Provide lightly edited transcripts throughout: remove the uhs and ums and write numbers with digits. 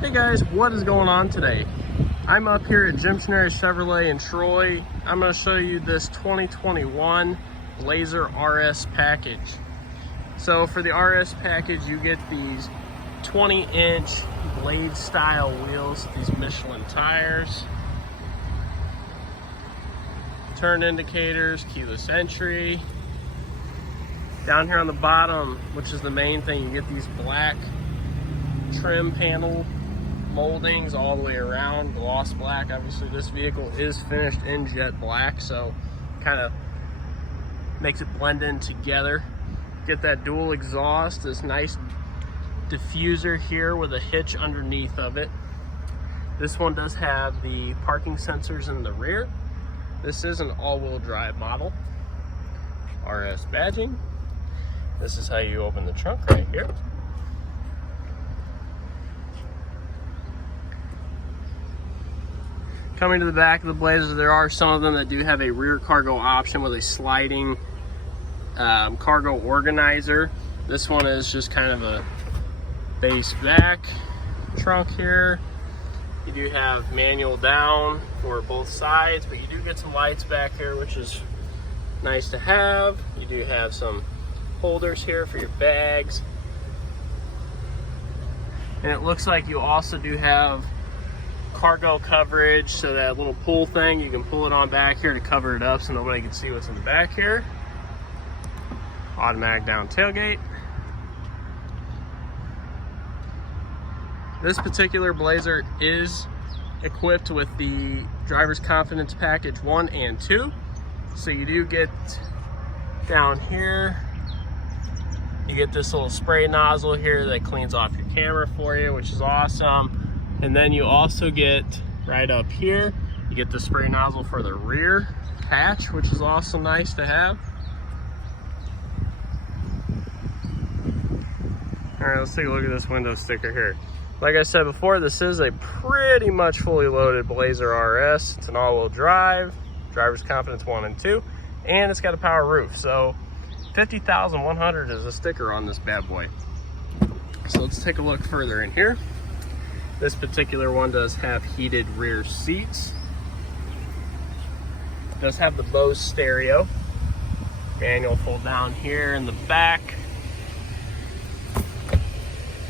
Hey guys, what is going on today? I'm up here at Jim Trenary Chevrolet in Troy. I'm going to show you this 2021 Blazer RS package. So for the RS package, you get these 20-inch blade style wheels, these Michelin tires, turn indicators, keyless entry. Down here on the bottom, which is the main thing, you get these black trim panel moldings all the way around, gloss black. Obviously this vehicle is finished in jet black, so kind of makes it blend in together. Get that dual exhaust, this nice diffuser here with a hitch underneath of it. This one does have the parking sensors in the rear. This is an all-wheel drive model. RS badging. This is how you open the trunk right here. Coming to the back of the Blazer, there are some of them that do have a rear cargo option with a sliding cargo organizer. This one is just kind of a base back trunk here. You do have manual down for both sides, but you do get some lights back here, which is nice to have. You do have some holders here for your bags. And it looks like you also do have cargo coverage, so that little pull thing, you can pull it on back here to cover it up so nobody can see what's in the back here. Automatic down tailgate. This particular Blazer is equipped with the Driver's Confidence Package 1 and 2. So you do get down here, you get this little spray nozzle here that cleans off your camera for you, which is awesome. And then you also get right up here, you get the spray nozzle for the rear hatch, which is also nice to have. All right, let's take a look at this window sticker here. Like I said before, this is a pretty much fully loaded Blazer RS. It's an all-wheel drive, Driver's Confidence 1 and 2, and it's got a power roof. So 50,100 is a sticker on this bad boy. So let's take a look further in here. This particular one does have heated rear seats. It does have the Bose stereo. Manual fold down here in the back.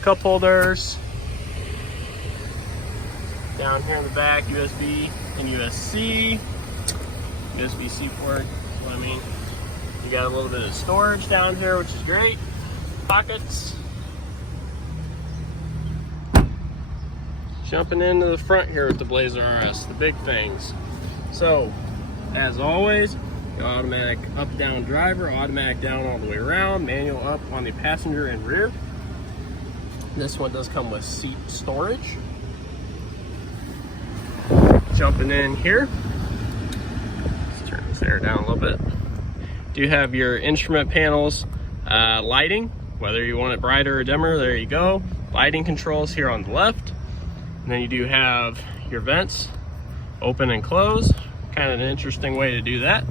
Cup holders. Down here in the back, USB and USB-C. USB-C port, that's what I mean. You got a little bit of storage down here, which is great. Pockets. Jumping into the front here with the Blazer RS, the big things. So, as always, the automatic up-down driver, automatic down all the way around, manual up on the passenger and rear. This one does come with seat storage. Jumping in here. Let's turn this air down a little bit. Do have your instrument panels, lighting, whether you want it brighter or dimmer, there you go. Lighting controls here on the left. And then you do have your vents, open and close. Kind of an interesting way to do that.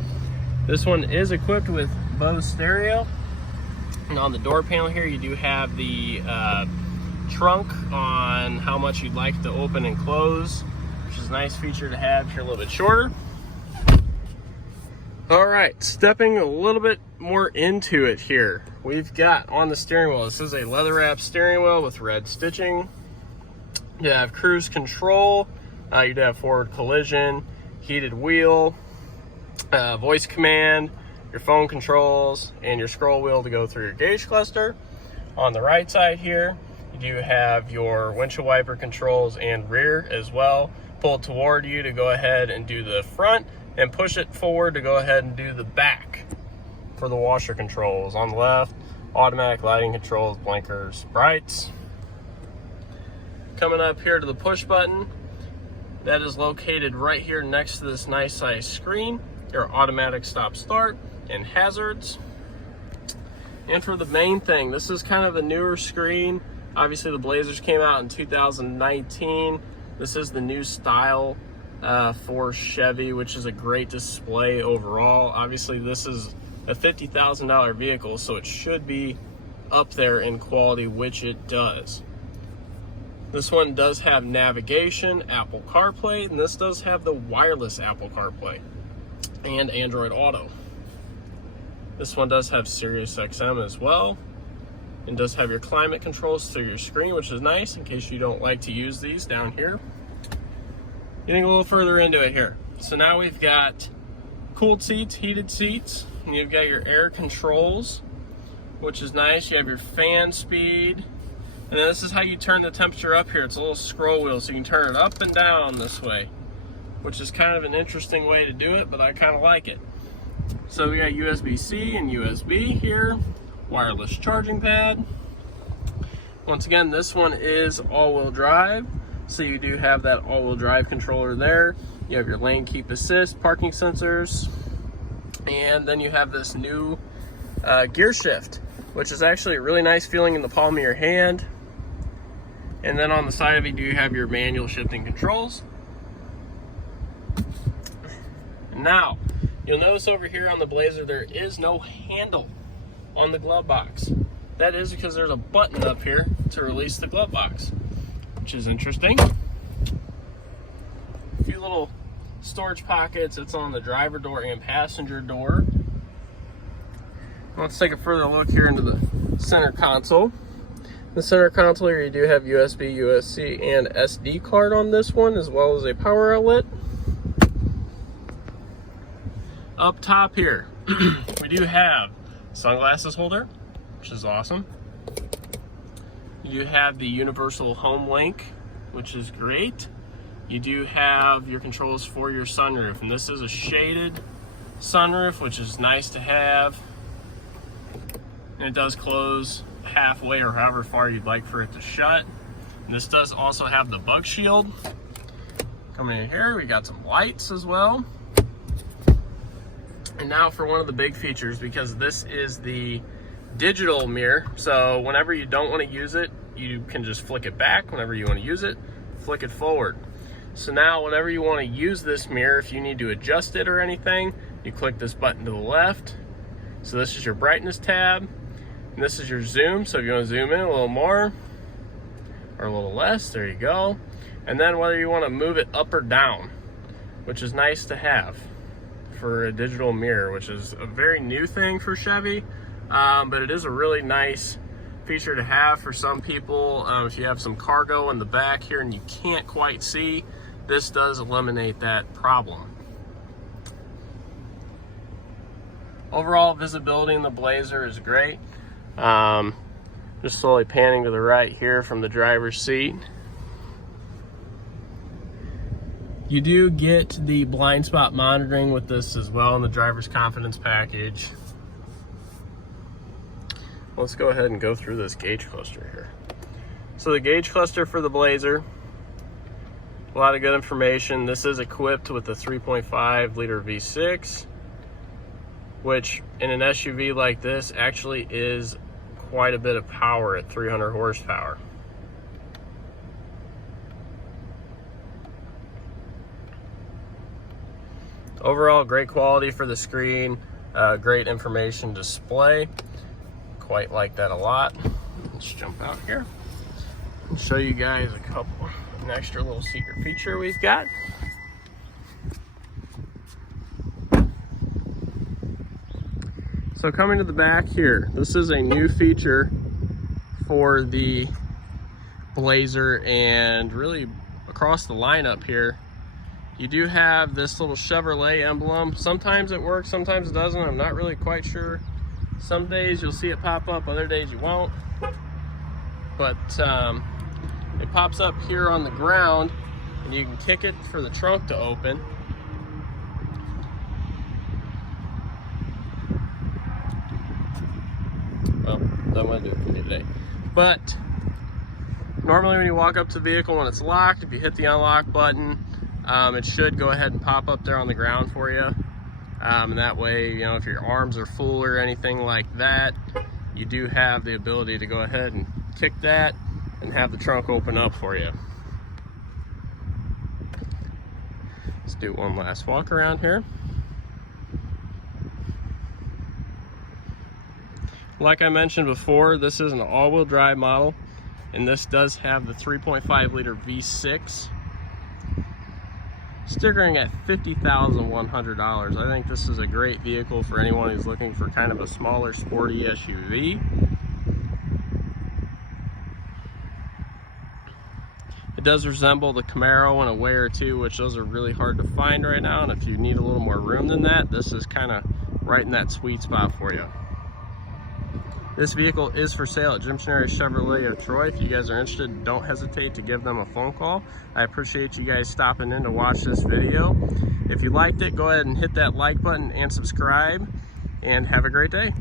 This one is equipped with Bose stereo. And on the door panel here, you do have the trunk on how much you'd like to open and close, which is a nice feature to have if you're a little bit shorter. All right, stepping a little bit more into it here. We've got on the steering wheel, this is a leather wrap steering wheel with red stitching. You have cruise control, you'd have forward collision, heated wheel, voice command, your phone controls, and your scroll wheel to go through your gauge cluster. On the right side here, you do have your windshield wiper controls and rear as well. Pull it toward you to go ahead and do the front, and push it forward to go ahead and do the back for the washer controls. On the left, automatic lighting controls, blinkers, brights. Coming up here to the push button, that is located right here next to this nice size screen, your automatic stop start and hazards. And for the main thing, this is kind of a newer screen. Obviously the Blazers came out in 2019. This is the new style for Chevy, which is a great display overall. Obviously this is a $50,000 vehicle, so it should be up there in quality, which it does. This one does have navigation, Apple CarPlay, and this does have the wireless Apple CarPlay and Android Auto. This one does have Sirius XM as well, and does have your climate controls through your screen, which is nice in case you don't like to use these down here. Getting a little further into it here. So now we've got cooled seats, heated seats, and you've got your air controls, which is nice. You have your fan speed, and then this is how you turn the temperature up here. It's a little scroll wheel, so you can turn it up and down this way, which is kind of an interesting way to do it, but I kind of like it. So we got USB-C and USB here, wireless charging pad. Once again, this one is all-wheel drive, so you do have that all-wheel drive controller there. You have your lane keep assist, parking sensors, and then you have this new gear shift, which is actually a really nice feeling in the palm of your hand. And then on the side of it, you have your manual shifting controls. Now, you'll notice over here on the Blazer, there is no handle on the glove box. That is because there's a button up here to release the glove box, which is interesting. A few little storage pockets. It's on the driver door and passenger door. Let's take a further look here into the center console. The center console here, you do have USB, USB-C, and SD card on this one, as well as a power outlet. Up top here, we do have sunglasses holder, which is awesome. You do have the universal home link, which is great. You do have your controls for your sunroof, and this is a shaded sunroof, which is nice to have. And it does close halfway or however far you'd like for it to shut. And this does also have the bug shield. Coming in here, we got some lights as well. And now for one of the big features, because this is the digital mirror, so whenever you don't want to use it, you can just flick it back. Whenever you want to use it, flick it forward. So now whenever you want to use this mirror, if you need to adjust it or anything, you click this button to the left. So this is your brightness tab, and this is your zoom. So if you want to zoom in a little more or a little less, there you go. And then whether you want to move it up or down, which is nice to have for a digital mirror, which is a very new thing for Chevy, but it is a really nice feature to have for some people. If you have some cargo in the back here and you can't quite see, this does eliminate that problem. Overall visibility in the Blazer is great. Just slowly panning to the right here from the driver's seat. You do get the blind spot monitoring with this as well in the driver's confidence package. Let's go ahead and go through this gauge cluster here. So the gauge cluster for the Blazer, a lot of good information. This is equipped with a 3.5 liter V6, which in an SUV like this actually is quite a bit of power at 300 horsepower. Overall, great quality for the screen, great information display. Quite like that a lot. Let's jump out here and show you guys an extra little secret feature we've got. So coming to the back here, this is a new feature for the Blazer and really across the lineup here. You do have this little Chevrolet emblem. Sometimes it works, sometimes it doesn't. I'm not really quite sure. Some days you'll see it pop up, other days you won't. But it pops up here on the ground, and you can kick it for the trunk to open. Well, don't want to do it for you today. But normally when you walk up to the vehicle, when it's locked, if you hit the unlock button, it should go ahead and pop up there on the ground for you. And that way, you know, if your arms are full or anything like that, you do have the ability to go ahead and kick that and have the trunk open up for you. Let's do one last walk around here. Like I mentioned before, this is an all-wheel drive model. And this does have the 3.5 liter V6. Stickering at $50,100. I think this is a great vehicle for anyone who's looking for kind of a smaller, sporty SUV. It does resemble the Camaro in a way or two, which those are really hard to find right now. And if you need a little more room than that, this is kind of right in that sweet spot for you. This vehicle is for sale at Jim Trenary Chevrolet of Troy. If you guys are interested, don't hesitate to give them a phone call. I appreciate you guys stopping in to watch this video. If you liked it, go ahead and hit that like button and subscribe, and have a great day.